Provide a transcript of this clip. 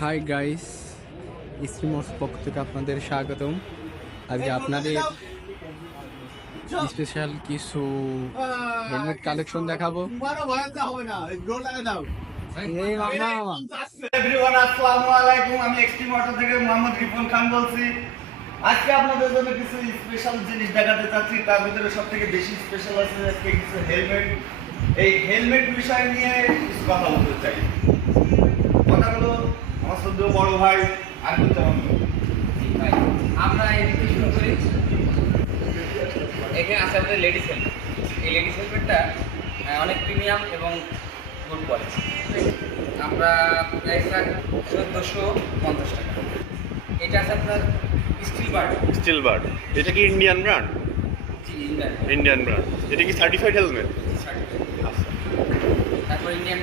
Hi guys, স্ট্রিমর্স পক্ষ থেকে আপনাদের স্বাগতম। আজকে আপনাদের স্পেশাল কিছু হেলমেট কালেকশন দেখাবো। এই মামা এভরিওয়ান, আসসালামু আলাইকুম। আমি এক্সট্রিম অটো থেকে মোহাম্মদ রিপন খান বলছি। আজকে আপনাদের জন্য কিছু স্পেশাল জিনিস দেখাতে চাচ্ছি। তার ভিতরে সবথেকে বেশি স্পেশাল আছে আজকে কিছু হেলমেট। এই হেলমেট বিষয় নিয়ে কিছু কথা বলতে চাই। কথাগুলো আমার সদ্য বড় ভাই আর বলতে হবে। আমরা এদিকে শুরু করি। এখানে আছে আমাদের লেডিস হেলমেট। এই লেডিস হেলমেটটা অনেক প্রিমিয়াম এবং গুড কোয়ালিটি। আমরা প্রাইস রাখি 1450 টাকা। এটা আছে আপনার স্টিল বার্ড। এটা কি ইন্ডিয়ান ব্র্যান্ড? Indian brand. এটা কি সার্টিফাইড হেলমেট? তারপর ইন্ডিয়ান